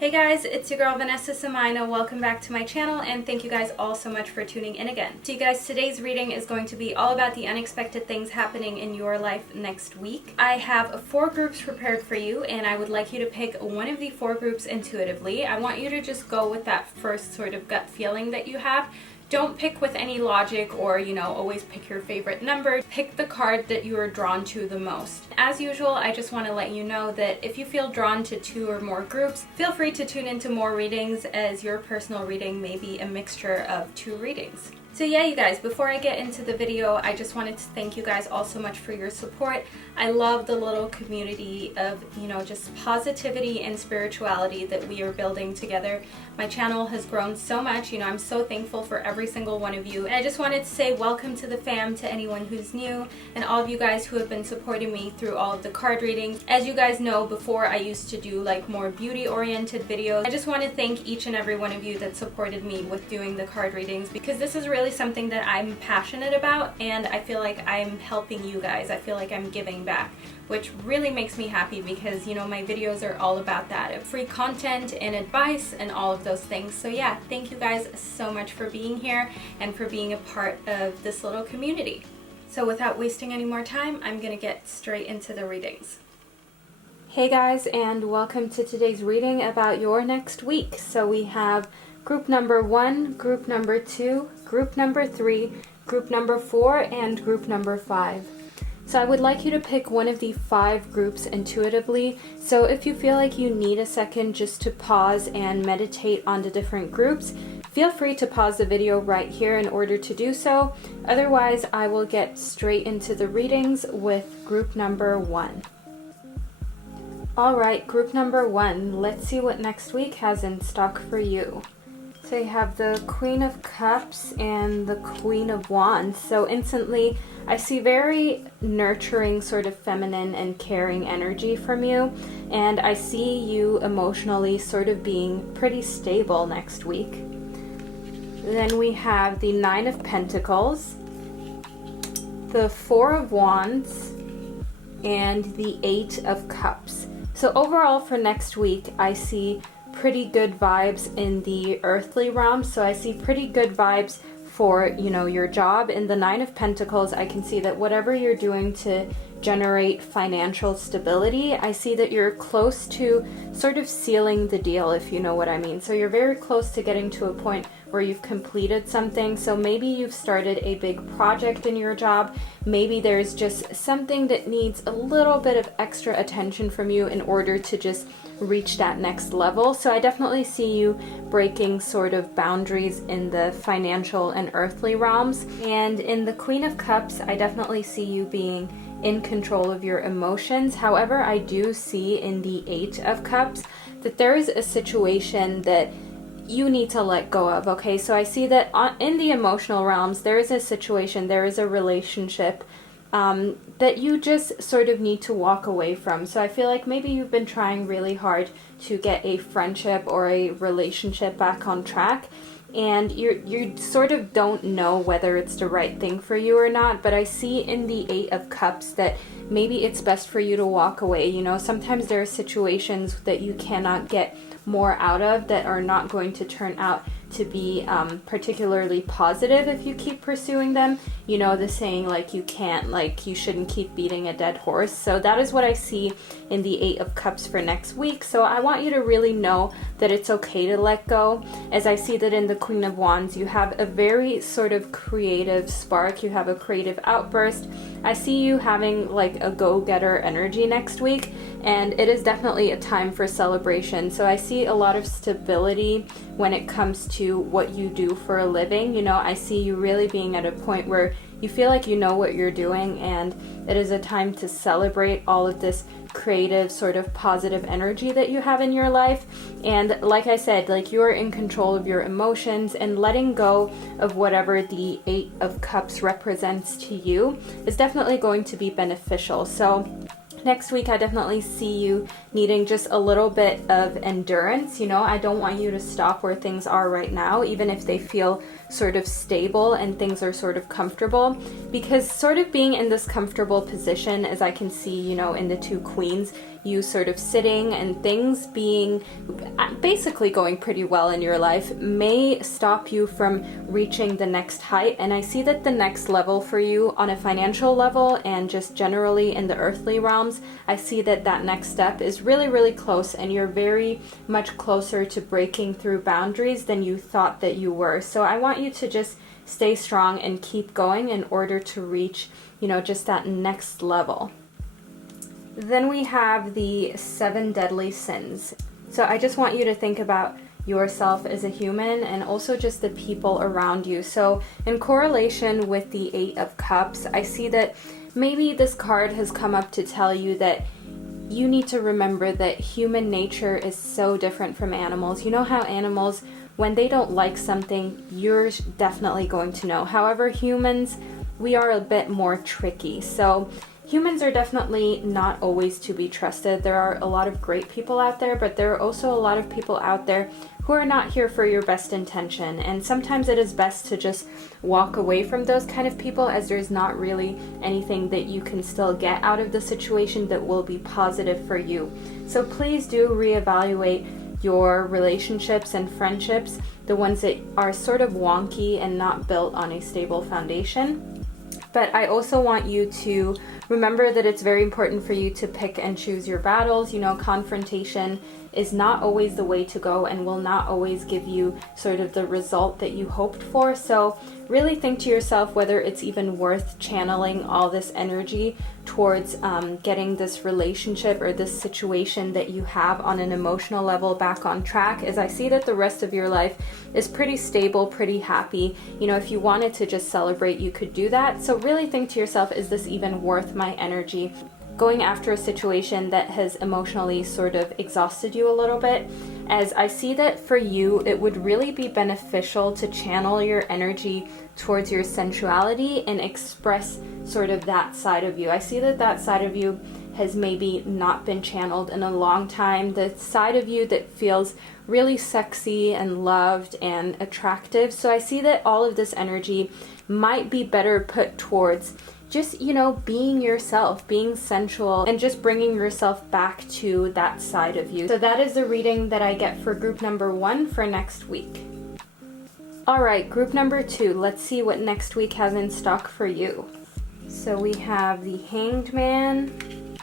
Hey guys, it's your girl Vanessa. Welcome back to my channel and thank you guys all so much for tuning in again. So you guys, today's reading is going to be all about the unexpected things happening in your life next week. I have 4 groups prepared for you and I would like you to pick one of the 4 groups intuitively. I want you to just go with that first sort of gut feeling that you have. Don't pick with any logic or, always pick your favorite number. Pick the card that you are drawn to the most. As usual, I just want to let you know that if you feel drawn to 2 or more groups, feel free to tune into more readings, as your personal reading may be a mixture of 2 readings. So yeah, you guys, before I get into the video, I just wanted to thank you guys all so much for your support. I love the little community of, just positivity and spirituality that we are building together. My channel has grown so much, I'm so thankful for every single one of you. And I just wanted to say welcome to the fam to anyone who's new and all of you guys who have been supporting me through all of the card readings. As you guys know, before I used to do like more beauty oriented videos. I just want to thank each and every one of you that supported me with doing the card readings, because this is really something that I'm passionate about and I feel like I'm helping you guys. I feel like I'm giving back, which really makes me happy because, my videos are all about that. Free content and advice and all of those things. So yeah, thank you guys so much for being here and for being a part of this little community. So without wasting any more time, I'm going to get straight into the readings. Hey guys, and welcome to today's reading about your next week. So we have group number 1, group number 2, group number 3, group number 4, and group number 5. So I would like you to pick one of the 5 groups intuitively. So if you feel like you need a second just to pause and meditate on the different groups, feel free to pause the video right here in order to do so. Otherwise, I will get straight into the readings with group number 1. Alright, group number 1, let's see what next week has in stock for you. So you have the Queen of Cups and the Queen of Wands. So instantly, I see very nurturing, sort of feminine and caring energy from you. And I see you emotionally sort of being pretty stable next week. Then we have the 9 of Pentacles, the 4 of Wands, and the 8 of Cups. So overall for next week, I see pretty good vibes in the earthly realm. So I see pretty good vibes for, your job. In the 9 of Pentacles, I can see that whatever you're doing to generate financial stability, I see that you're close to sort of sealing the deal, if you know what I mean. So you're very close to getting to a point where you've completed something. So maybe you've started a big project in your job. Maybe there's just something that needs a little bit of extra attention from you in order to just reach that next level. So I definitely see you breaking sort of boundaries in the financial and earthly realms. And in the Queen of Cups, I definitely see you being in control of your emotions. However, I do see in the 8 of Cups that there is a situation that you need to let go of, okay? So I see that in the emotional realms, there is a situation, there is a relationship that you just sort of need to walk away from. So I feel like maybe you've been trying really hard to get a friendship or a relationship back on track, and you sort of don't know whether it's the right thing for you or not. But I see in the 8 of Cups that maybe it's best for you to walk away. Sometimes there are situations that you cannot get more out of that are not going to turn out to be particularly positive if you keep pursuing them. The saying, you shouldn't keep beating a dead horse. So that is what I see in the 8 of Cups for next week. So I want you to really know that it's okay to let go. As I see that in the Queen of Wands, you have a very sort of creative spark. You have a creative outburst. I see you having like a go-getter energy next week, and it is definitely a time for celebration. So I see a lot of stability when it comes to what you do for a living. I see you really being at a point where you feel like you know what you're doing, and it is a time to celebrate all of this creative sort of positive energy that you have in your life. And like I said, you are in control of your emotions, and letting go of whatever the 8 of Cups represents to you is definitely going to be beneficial. So next week, I definitely see you needing just a little bit of endurance. I don't want you to stop where things are right now, even if they feel sort of stable and things are sort of comfortable, because sort of being in this comfortable position, as I can see, you know, in the two queens, you sort of sitting and things being basically going pretty well in your life may stop you from reaching the next height. And I see that the next level for you on a financial level and just generally in the earthly realms, I see that that next step is really, really close, and you're very much closer to breaking through boundaries than you thought that you were. So I want you to just stay strong and keep going in order to reach, you know, just that next level. Then we have the 7 deadly sins. So I just want you to think about yourself as a human and also just the people around you. So in correlation with the 8 of Cups, I see that maybe this card has come up to tell you that you need to remember that human nature is so different from animals. You know how animals, when they don't like something, you're definitely going to know. However, humans, we are a bit more tricky. So humans are definitely not always to be trusted. There are a lot of great people out there, but there are also a lot of people out there who are not here for your best intention. And sometimes it is best to just walk away from those kind of people, as there's not really anything that you can still get out of the situation that will be positive for you. So please do reevaluate your relationships and friendships, the ones that are sort of wonky and not built on a stable foundation. But I also want you to remember that it's very important for you to pick and choose your battles. You know, confrontation is not always the way to go and will not always give you sort of the result that you hoped for. So really think to yourself whether it's even worth channeling all this energy towards getting this relationship or this situation that you have on an emotional level back on track, as I see that the rest of your life is pretty stable, pretty happy. You know, if you wanted to just celebrate, you could do that. So really think to yourself, is this even worth my energy? Going after a situation that has emotionally sort of exhausted you a little bit, as I see that for you, it would really be beneficial to channel your energy towards your sensuality and express sort of that side of you. I see that that side of you has maybe not been channeled in a long time. The side of you that feels really sexy and loved and attractive. So I see that all of this energy might be better put towards just, you know, being yourself, being sensual, and just bringing yourself back to that side of you. So that is the reading that I get for group number 1 for next week. All right, group number 2, let's see what next week has in stock for you. So we have the Hanged Man,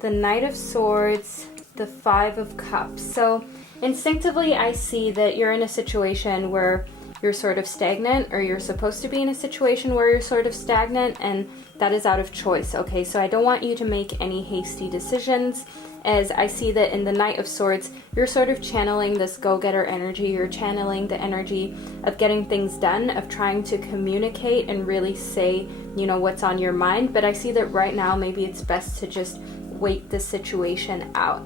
the Knight of Swords, the 5 of Cups. So instinctively, I see that you're in a situation where you're sort of stagnant, or you're supposed to be in a situation where you're sort of stagnant, and that is out of choice. Okay, so I don't want you to make any hasty decisions, as I see that in the Knight of Swords, you're sort of channeling this go-getter energy. You're channeling the energy of getting things done, of trying to communicate and really say, you know, what's on your mind. But I see that right now, maybe it's best to just wait the situation out.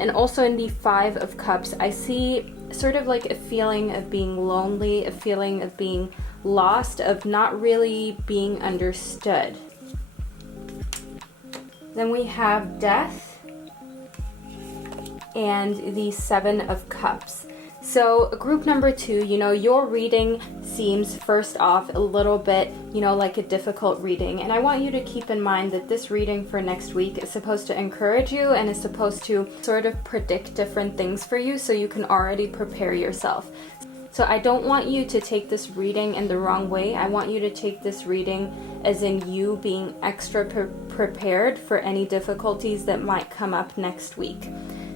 And also in the 5 of Cups, I see sort of like a feeling of being lonely, a feeling of being lost, of not really being understood. Then we have Death and the 7 of Cups. So group number 2, you know, your reading seems first off a little bit, you know, like a difficult reading. And I want you to keep in mind that this reading for next week is supposed to encourage you and is supposed to sort of predict different things for you, so you can already prepare yourself. So I don't want you to take this reading in the wrong way. I want you to take this reading as in you being extra prepared for any difficulties that might come up next week.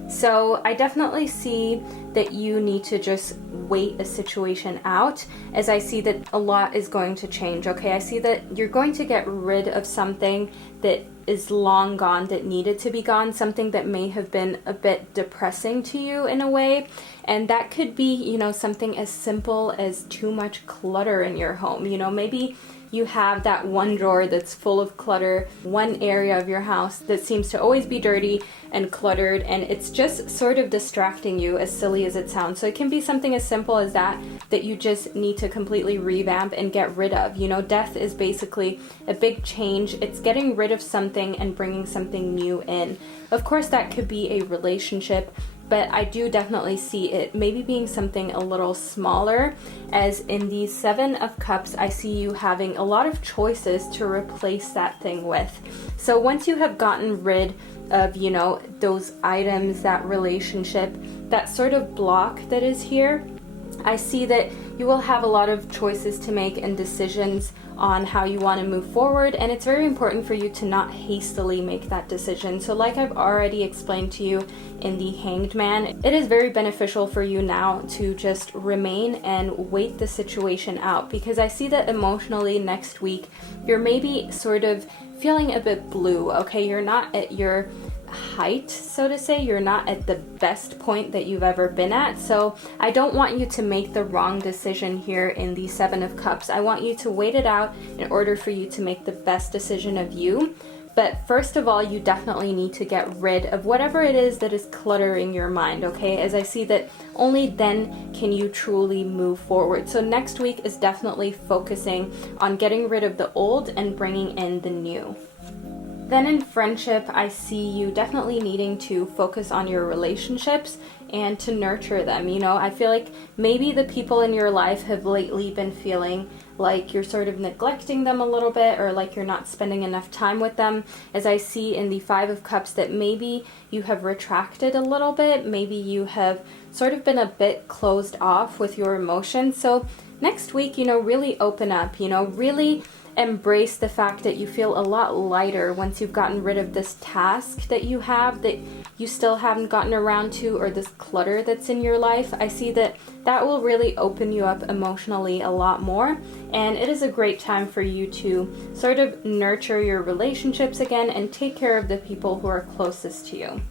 So I definitely see that you need to just wait a situation out, as I see that a lot is going to change. Okay, I see that you're going to get rid of something that is long gone, that needed to be gone, something that may have been a bit depressing to you in a way. And that could be, you know, something as simple as too much clutter in your home. You know, maybe you have that one drawer that's full of clutter, one area of your house that seems to always be dirty and cluttered, and it's just sort of distracting you, as silly as it sounds. So it can be something as simple as that you just need to completely revamp and get rid of. You know, death is basically a big change. It's getting rid of something and bringing something new in. Of course, that could be a relationship but I do definitely see it maybe being something a little smaller, as in the Seven of Cups, I see you having a lot of choices to replace that thing with. So once you have gotten rid of, you know, those items, that relationship, that sort of block that is here, I see that you will have a lot of choices to make and decisions on how you want to move forward, and it's very important for you to not hastily make that decision. So like I've already explained to you in the Hanged Man, it is very beneficial for you now to just remain and wait the situation out, because I see that emotionally next week you're maybe sort of feeling a bit blue, okay? You're not at your height, so to say. You're not at the best point that you've ever been at. So I don't want you to make the wrong decision here in the Seven of Cups. I want you to wait it out in order for you to make the best decision of you. But first of all, you definitely need to get rid of whatever it is that is cluttering your mind, okay? As I see that only then can you truly move forward. So next week is definitely focusing on getting rid of the old and bringing in the new. Then in friendship, I see you definitely needing to focus on your relationships and to nurture them. You know, I feel like maybe the people in your life have lately been feeling like you're sort of neglecting them a little bit, or like you're not spending enough time with them. As I see in the Five of Cups that maybe you have retracted a little bit, maybe you have sort of been a bit closed off with your emotions. So next week, you know, really open up, you know, really embrace the fact that you feel a lot lighter once you've gotten rid of this task that you have that you still haven't gotten around to, or this clutter that's in your life. I see that that will really open you up emotionally a lot more, and it is a great time for you to sort of nurture your relationships again and take care of the people who are closest to you.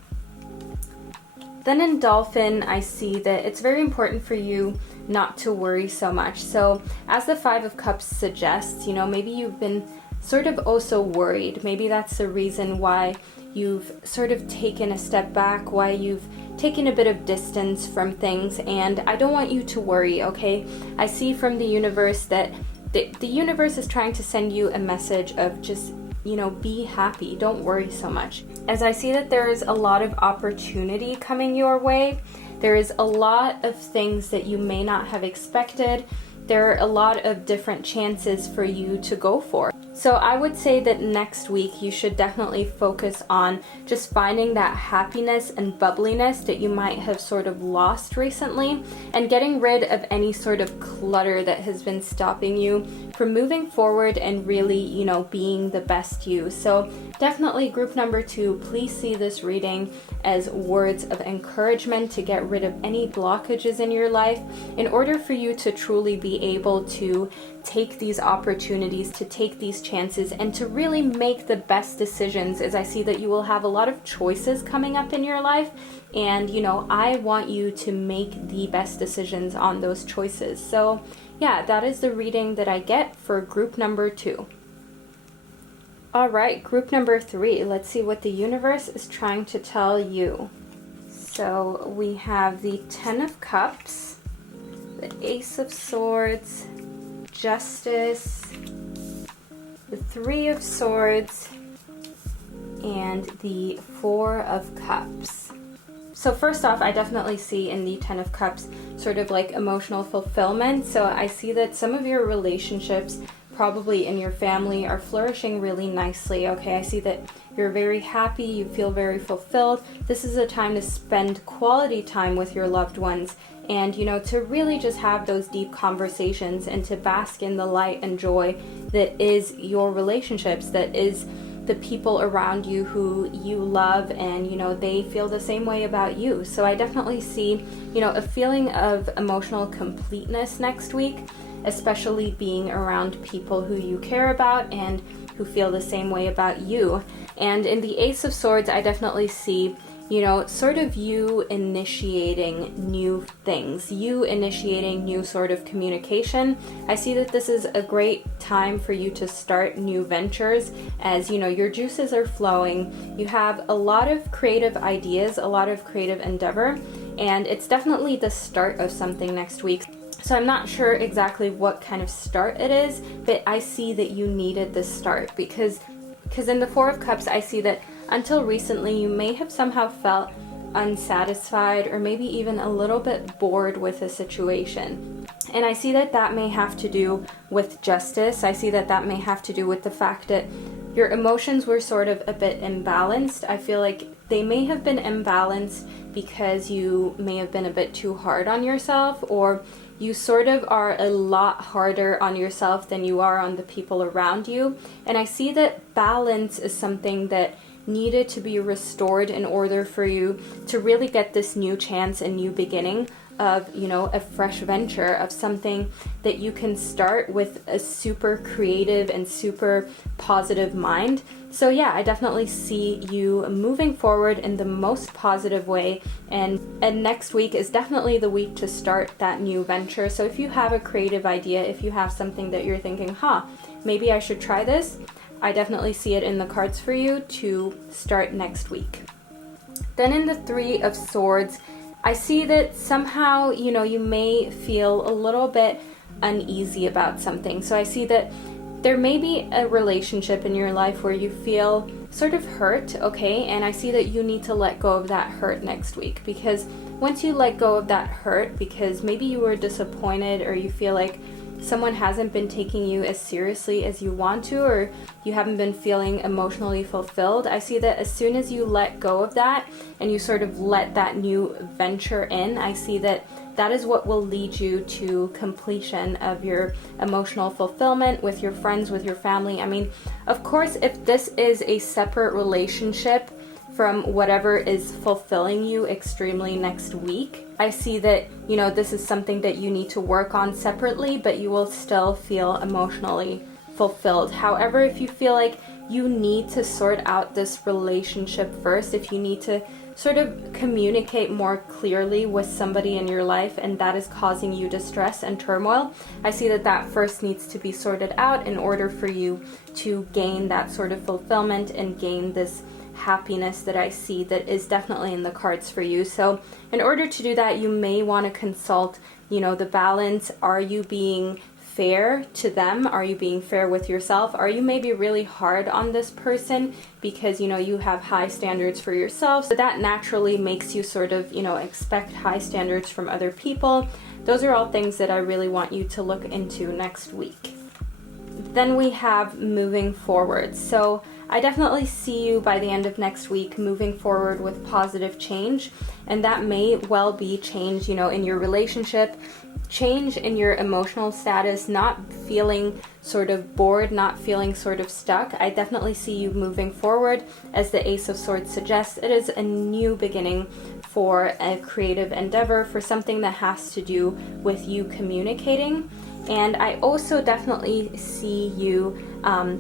Then in Dolphin, I see that it's very important for you not to worry so much. So as the Five of Cups suggests, you know, maybe you've been sort of also worried. Maybe that's the reason why you've sort of taken a step back, why you've taken a bit of distance from things, and I don't want you to worry, okay? I see from the universe that the universe is trying to send you a message of just, you know, be happy, don't worry so much. As I see that there is a lot of opportunity coming your way, there is a lot of things that you may not have expected. There are a lot of different chances for you to go for. So I would say that next week you should definitely focus on just finding that happiness and bubbliness that you might have sort of lost recently, and getting rid of any sort of clutter that has been stopping you from moving forward and really, you know, being the best you. So definitely group number 2, please see this reading as words of encouragement to get rid of any blockages in your life in order for you to truly be able to take these opportunities, to take these chances, and to really make the best decisions. As I see that you will have a lot of choices coming up in your life, and you know, I want you to make the best decisions on those choices. So yeah, that is the reading that I get for group number 2. Alright, group number 3, let's see what the universe is trying to tell you. So we have the Ten of Cups, the Ace of Swords, Justice, the Three of Swords, and the Four of Cups. So first off, I definitely see in the Ten of Cups sort of like emotional fulfillment. So I see that some of your relationships, probably in your family, are flourishing really nicely, okay? I see that you're very happy, you feel very fulfilled. This is a time to spend quality time with your loved ones, and you know, to really just have those deep conversations and to bask in the light and joy that is your relationships, that is the people around you who you love, and you know, they feel the same way about you. So I definitely see, you know, a feeling of emotional completeness next week, especially being around people who you care about and who feel the same way about you. And in the Ace of Swords, I definitely see, you know, sort of you initiating new things, you initiating new sort of communication. I see that this is a great time for you to start new ventures, as you know, your juices are flowing, you have a lot of creative ideas, a lot of creative endeavor, and it's definitely the start of something next week. So I'm not sure exactly what kind of start it is, but I see that you needed this start because in the Four of Cups, I see that until recently you may have somehow felt unsatisfied or maybe even a little bit bored with a situation. And I see that that may have to do with justice. I see that that may have to do with the fact that your emotions were sort of a bit imbalanced. I feel like they may have been imbalanced because you may have been a bit too hard on yourself, or you sort of are a lot harder on yourself than you are on the people around you. And I see that balance is something that needed to be restored in order for you to really get this new chance and new beginning of, you know, a fresh venture, of something that you can start with a super creative and super positive mind. So yeah, I definitely see you moving forward in the most positive way, and next week is definitely the week to start that new venture. So if you have a creative idea, if you have something that you're thinking, maybe I should try this, I definitely see it in the cards for you to start next week. Then in the Three of Swords, I see that somehow, you know, you may feel a little bit uneasy about something. So I see that there may be a relationship in your life where you feel sort of hurt, okay? And I see that you need to let go of that hurt next week, because once you let go of that hurt, because maybe you were disappointed or you feel like someone hasn't been taking you as seriously as you want to, or you haven't been feeling emotionally fulfilled, I see that as soon as you let go of that and you sort of let that new venture in, I see that that is what will lead you to completion of your emotional fulfillment with your friends, with your family. I mean, of course, if this is a separate relationship from whatever is fulfilling you extremely next week, I see that, you know, this is something that you need to work on separately, but you will still feel emotionally fulfilled. However, if you feel like you need to sort out this relationship first, if you need to sort of communicate more clearly with somebody in your life and that is causing you distress and turmoil, I see that that first needs to be sorted out in order for you to gain that sort of fulfillment and gain this happiness that I see that is definitely in the cards for you. So in order to do that, you may want to consult, you know, the balance. Are you being fair to them? Are you being fair with yourself? Are you maybe really hard on this person because, you know, you have high standards for yourself? So that naturally makes you sort of, you know, expect high standards from other people. Those are all things that I really want you to look into next week. Then we have moving forward. So I definitely see you by the end of next week moving forward with positive change, and that may well be change, you know, in your relationship, change in your emotional status, not feeling sort of bored, not feeling sort of stuck. I definitely see you moving forward. As the Ace of Swords suggests, it is a new beginning for a creative endeavor, for something that has to do with you communicating. And I also definitely see you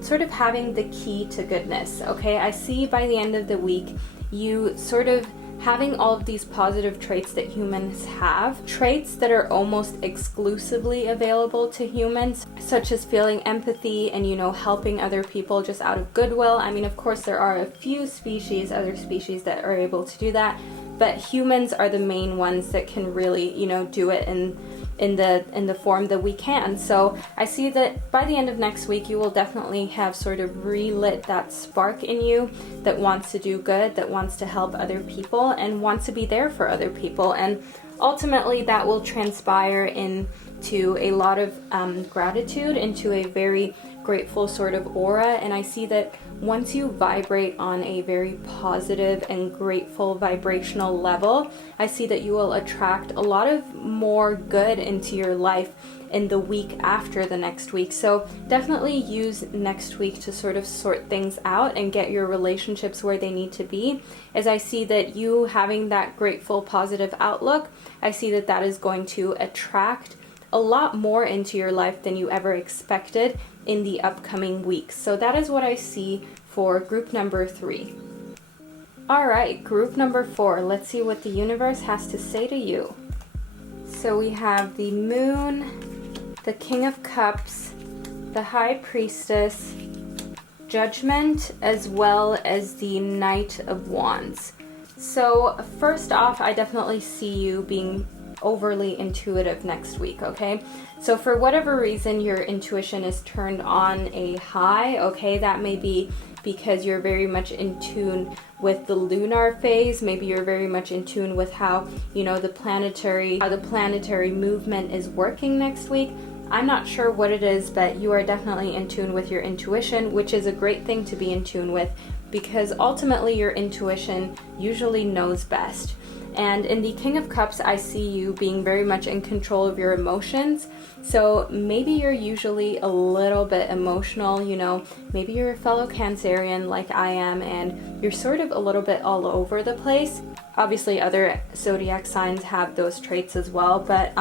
sort of having the key to goodness, okay? I see by the end of the week you sort of having all of these positive traits that humans have, traits that are almost exclusively available to humans, such as feeling empathy and, you know, helping other people just out of goodwill. I mean, of course, there are a few species, other species that are able to do that, but humans are the main ones that can really, you know, do it in the form that we can. So I see that by the end of next week you will definitely have sort of relit that spark in you that wants to do good, that wants to help other people and wants to be there for other people, and ultimately that will transpire into a lot of gratitude, into a very grateful sort of aura. And I see that once you vibrate on a very positive and grateful vibrational level, I see that you will attract a lot of more good into your life in the week after the next week. So definitely use next week to sort of sort things out and get your relationships where they need to be. As I see that you having that grateful, positive outlook, I see that that is going to attract a lot more into your life than you ever expected in the upcoming weeks. So that is what I see for group number 3. All right, group number 4. Let's see what the universe has to say to you. So we have the Moon, the King of Cups, the High Priestess, Judgment, as well as the Knight of Wands. So first off, I definitely see you being overly intuitive next week, okay? So for whatever reason your intuition is turned on a high, okay? That may be because you're very much in tune with the lunar phase. Maybe you're very much in tune with how, the planetary movement is working next week. I'm not sure what it is, but you are definitely in tune with your intuition, which is a great thing to be in tune with, because ultimately your intuition usually knows best. And in the King of Cups, I see you being very much in control of your emotions. So maybe you're usually a little bit emotional, maybe you're a fellow Cancerian like I am, and you're sort of a little bit all over the place. Obviously, other zodiac signs have those traits as well, but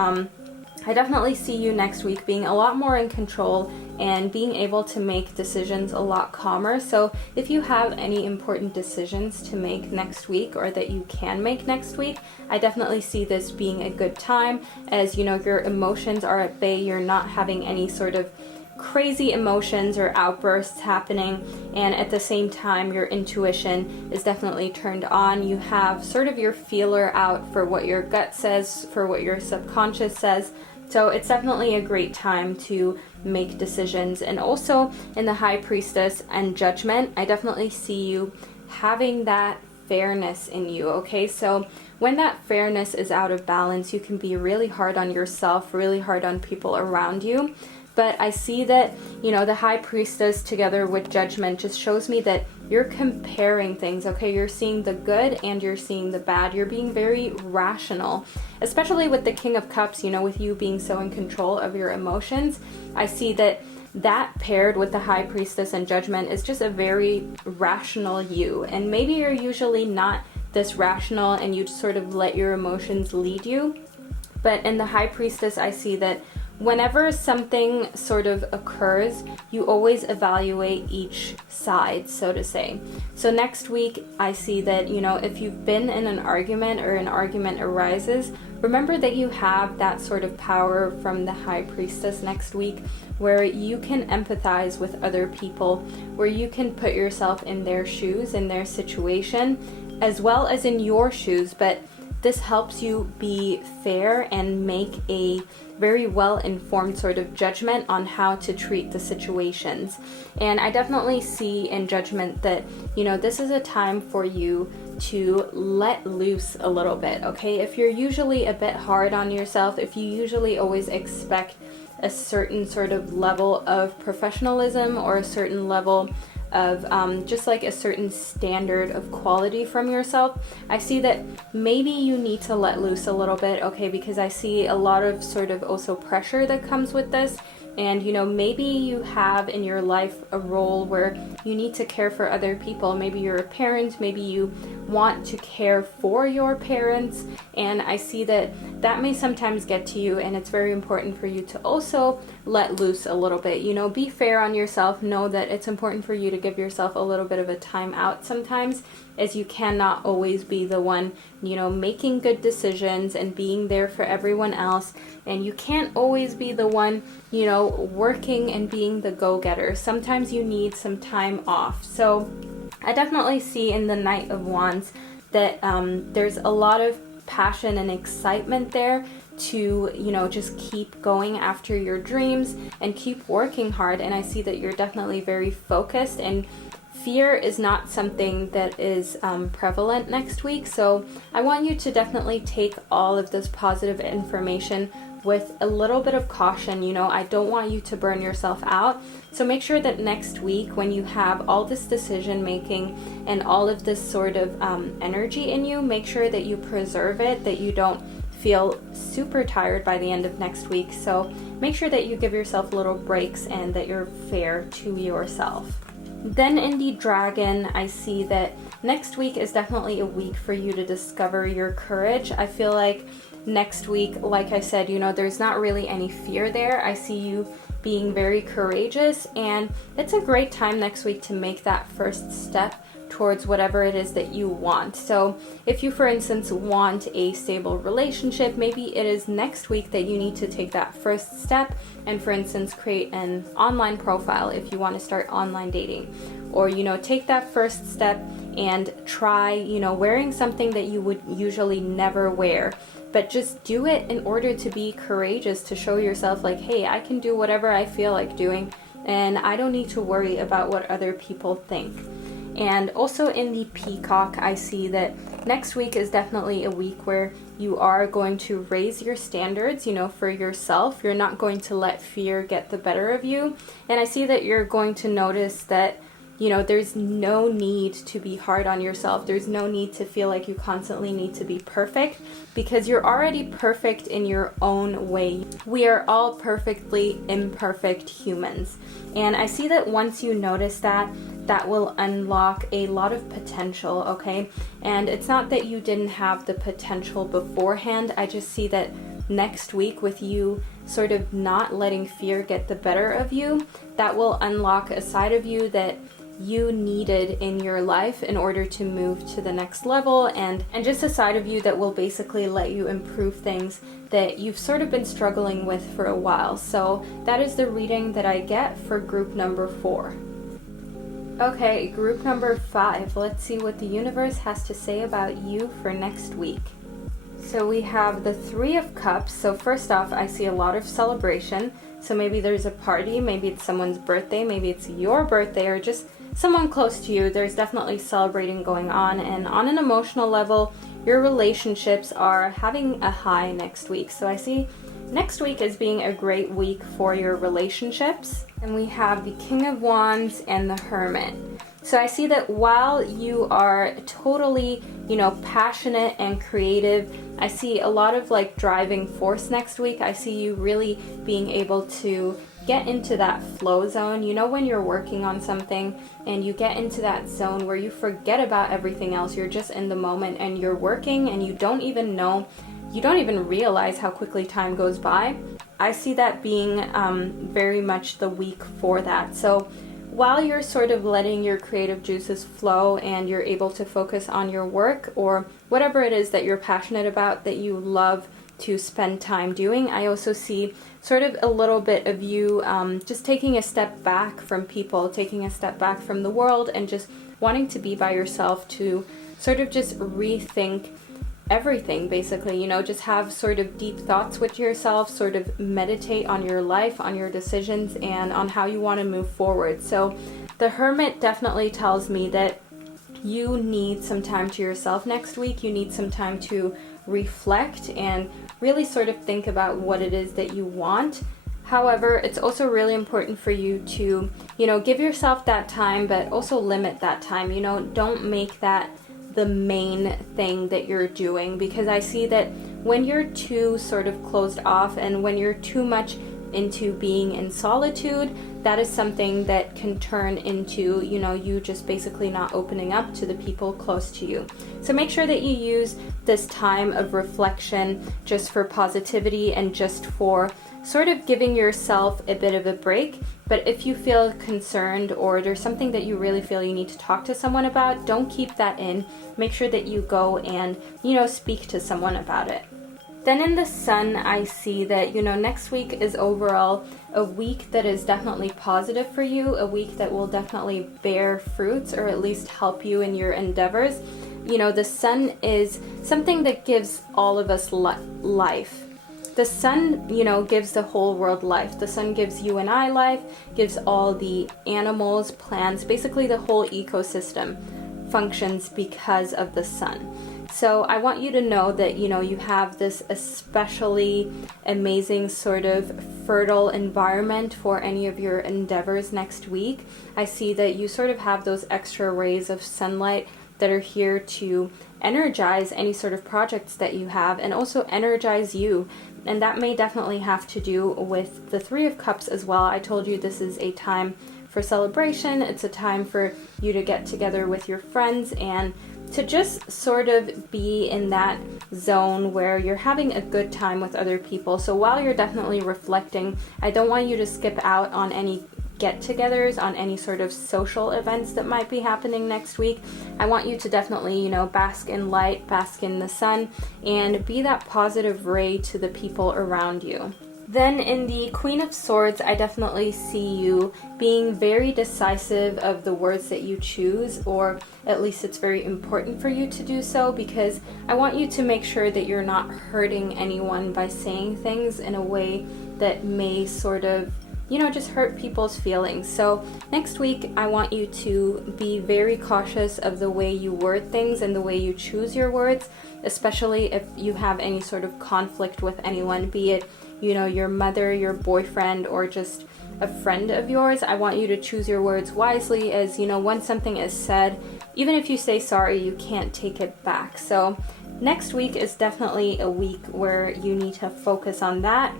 I definitely see you next week being a lot more in control and being able to make decisions a lot calmer. So if you have any important decisions to make next week, or that you can make next week, I definitely see this being a good time, as your emotions are at bay. You're not having any sort of crazy emotions or outbursts happening, and at the same time your intuition is definitely turned on. You have sort of your feeler out for what your gut says, for what your subconscious says. So it's definitely a great time to make decisions. And also in the High Priestess and Judgment, I definitely see you having that fairness in you, okay? So when that fairness is out of balance, you can be really hard on yourself, really hard on people around you. But I see that, the High Priestess together with Judgment just shows me that you're comparing things, okay? You're seeing the good and you're seeing the bad. You're being very rational, especially with the King of Cups, with you being so in control of your emotions. I see that paired with the High Priestess and Judgment is just a very rational you. And maybe you're usually not this rational and you sort of let your emotions lead you. But in the High Priestess, I see that whenever something sort of occurs, you always evaluate each side, so to say. So next week, I see that, if you've been in an argument or an argument arises, remember that you have that sort of power from the High Priestess next week, where you can empathize with other people, where you can put yourself in their shoes, in their situation, as well as in your shoes. But this helps you be fair and make a very well-informed sort of judgment on how to treat the situations. And I definitely see in Judgment that, this is a time for you to let loose a little bit, okay? If you're usually a bit hard on yourself, if you usually always expect a certain sort of level of professionalism or a certain level of just like a certain standard of quality from yourself, I see that maybe you need to let loose a little bit, okay? Because I see a lot of sort of also pressure that comes with this. And maybe you have in your life a role where you need to care for other people. Maybe you're a parent, maybe you want to care for your parents, and I see that may sometimes get to you, and it's very important for you to also let loose a little bit. Be fair on yourself. Know that it's important for you to give yourself a little bit of a time out sometimes, as you cannot always be the one, making good decisions and being there for everyone else. And you can't always be the one, working and being the go-getter. Sometimes you need some time off. So I definitely see in the Knight of Wands that there's a lot of passion and excitement there to, just keep going after your dreams and keep working hard. And I see that you're definitely very focused, and fear is not something that is prevalent next week. So I want you to definitely take all of this positive information with a little bit of caution. I don't want you to burn yourself out. So make sure that next week, when you have all this decision making and all of this sort of energy in you, make sure that you preserve it, that you don't feel super tired by the end of next week. So make sure that you give yourself little breaks and that you're fair to yourself. Then in the Dragon, I see that next week is definitely a week for you to discover your courage. I feel like next week, like I said, there's not really any fear there. I see you being very courageous, and it's a great time next week to make that first step towards whatever it is that you want. So if you, for instance, want a stable relationship, maybe it is next week that you need to take that first step and, for instance, create an online profile if you want to start online dating. Or, take that first step and try, wearing something that you would usually never wear. But just do it in order to be courageous, to show yourself like, hey, I can do whatever I feel like doing and I don't need to worry about what other people think. And also in the Peacock, I see that next week is definitely a week where you are going to raise your standards, for yourself. You're not going to let fear get the better of you. And I see that you're going to notice that, there's no need to be hard on yourself. There's no need to feel like you constantly need to be perfect, because you're already perfect in your own way. We are all perfectly imperfect humans. And I see that once you notice that will unlock a lot of potential, okay? And it's not that you didn't have the potential beforehand. I just see that next week, with you sort of not letting fear get the better of you, that will unlock a side of you that you needed in your life in order to move to the next level, and just a side of you that will basically let you improve things that you've sort of been struggling with for a while. So that is the reading that I get for group number 4. Okay, group number 5. Let's see what the universe has to say about you for next week. So we have the 3 of Cups. So first off, I see a lot of celebration. So maybe there's a party, maybe it's someone's birthday, maybe it's your birthday, or just someone close to you. There's definitely celebrating going on. And on an emotional level, your relationships are having a high next week. So I see next week as being a great week for your relationships. And we have the King of Wands and the Hermit. So I see that while you are totally, passionate and creative, I see a lot of driving force next week. I see you really being able to get into that flow zone. When you're working on something and you get into that zone where you forget about everything else, you're just in the moment and you're working and you don't even realize how quickly time goes by. I see that being very much the week for that. So while you're sort of letting your creative juices flow and you're able to focus on your work or whatever it is that you're passionate about, that you love to spend time doing, I also see sort of a little bit of you just taking a step back from people, taking a step back from the world, and just wanting to be by yourself to sort of just rethink everything, basically, just have sort of deep thoughts with yourself, sort of meditate on your life, on your decisions, and on how you want to move forward. So the Hermit definitely tells me that you need some time to yourself next week. You need some time to reflect and really sort of think about what it is that you want. However, it's also really important for you to, give yourself that time, but also limit that time. Don't make that the main thing that you're doing, because I see that when you're too sort of closed off and when you're too much into being in solitude, that is something that can turn into, you just basically not opening up to the people close to you. So make sure that you use this time of reflection just for positivity and just for sort of giving yourself a bit of a break. But if you feel concerned or there's something that you really feel you need to talk to someone about, don't keep that in. Make sure that you go and, speak to someone about it. Then in the Sun, I see that, next week is overall a week that is definitely positive for you, a week that will definitely bear fruits or at least help you in your endeavors. The Sun is something that gives all of us life. The Sun, gives the whole world life. The Sun gives you and I life, gives all the animals, plants, basically the whole ecosystem functions because of the Sun. So I want you to know that, you have this especially amazing sort of fertile environment for any of your endeavors next week. I see that you sort of have those extra rays of sunlight that are here to energize any sort of projects that you have and also energize you. And that may definitely have to do with the 3 of Cups as well. I told you this is a time for celebration. It's a time for you to get together with your friends and to just sort of be in that zone where you're having a good time with other people. So while you're definitely reflecting, I don't want you to skip out on any get-togethers, on any sort of social events that might be happening next week. I want you to definitely, bask in light, bask in the sun, and be that positive ray to the people around you. Then in the Queen of Swords, I definitely see you being very decisive of the words that you choose, or at least it's very important for you to do so, because I want you to make sure that you're not hurting anyone by saying things in a way that may sort of, just hurt people's feelings. So next week, I want you to be very cautious of the way you word things and the way you choose your words, especially if you have any sort of conflict with anyone, be it, your mother, your boyfriend, or just a friend of yours. I want you to choose your words wisely, as once something is said, even if you say sorry, you can't take it back. So next week is definitely a week where you need to focus on that.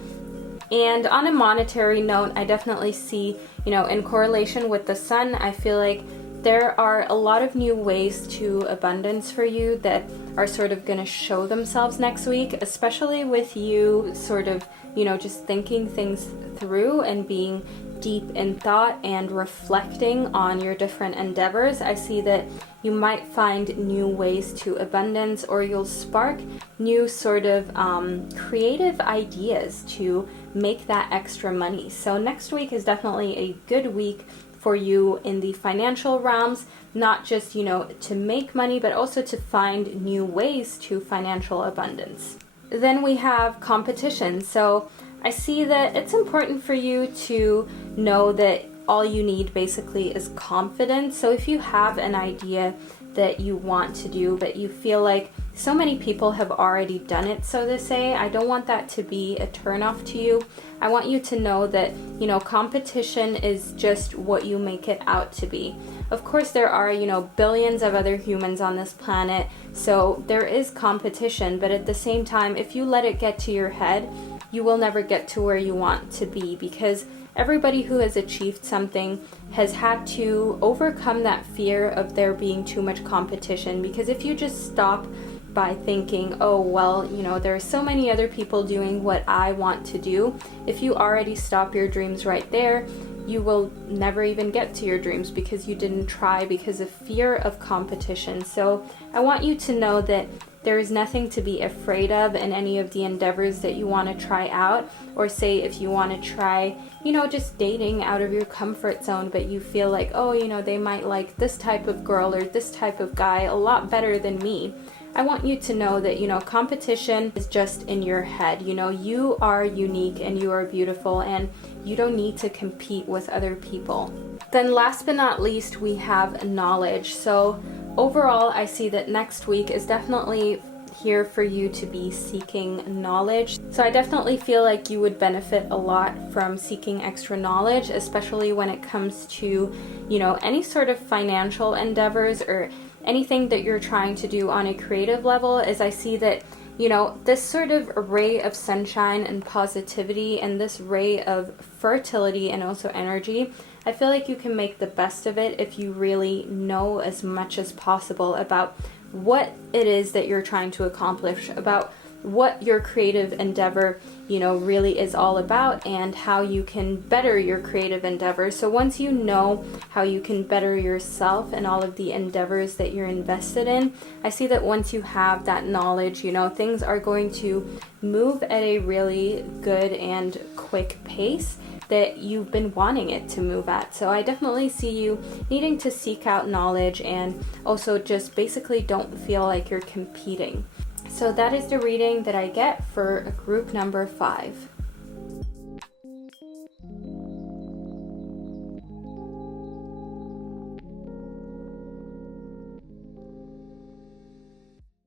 And on a monetary note, I definitely see, in correlation with the sun, I feel like there are a lot of new ways to abundance for you that are sort of going to show themselves next week, especially with you sort of, just thinking things through and being deep in thought and reflecting on your different endeavors. I see that you might find new ways to abundance, or you'll spark new sort of creative ideas to make that extra money. So next week is definitely a good week for you in the financial realms, not just, to make money, but also to find new ways to financial abundance. Then we have competition. So I see that it's important for you to know that all you need basically is confidence. So if you have an idea that you want to do, but you feel like so many people have already done it, so to say, I don't want that to be a turnoff to you. I want you to know that, competition is just what you make it out to be. Of course, there are, billions of other humans on this planet, so there is competition, but at the same time, if you let it get to your head, you will never get to where you want to be, because everybody who has achieved something has had to overcome that fear of there being too much competition. Because if you just stop by thinking, oh, well, there are so many other people doing what I want to do, if you already stop your dreams right there, you will never even get to your dreams because you didn't try because of fear of competition. So I want you to know that there is nothing to be afraid of in any of the endeavors that you want to try out, or say if you want to try, just dating out of your comfort zone, but you feel like, oh, they might like this type of girl or this type of guy a lot better than me. I want you to know that, competition is just in your head. You are unique and you are beautiful, and you don't need to compete with other people. Then last but not least, we have knowledge. So overall, I see that next week is definitely here for you to be seeking knowledge. So I definitely feel like you would benefit a lot from seeking extra knowledge, especially when it comes to, any sort of financial endeavors or anything that you're trying to do on a creative level. As I see that, this sort of ray of sunshine and positivity and this ray of fertility and also energy, I feel like you can make the best of it if you really know as much as possible about what it is that you're trying to accomplish, about what your creative endeavor, really is all about, and how you can better your creative endeavor. So once you know how you can better yourself and all of the endeavors that you're invested in, I see that once you have that knowledge, things are going to move at a really good and quick pace that you've been wanting it to move at. So I definitely see you needing to seek out knowledge, and also just basically don't feel like you're competing. So that is the reading that I get for group number 5.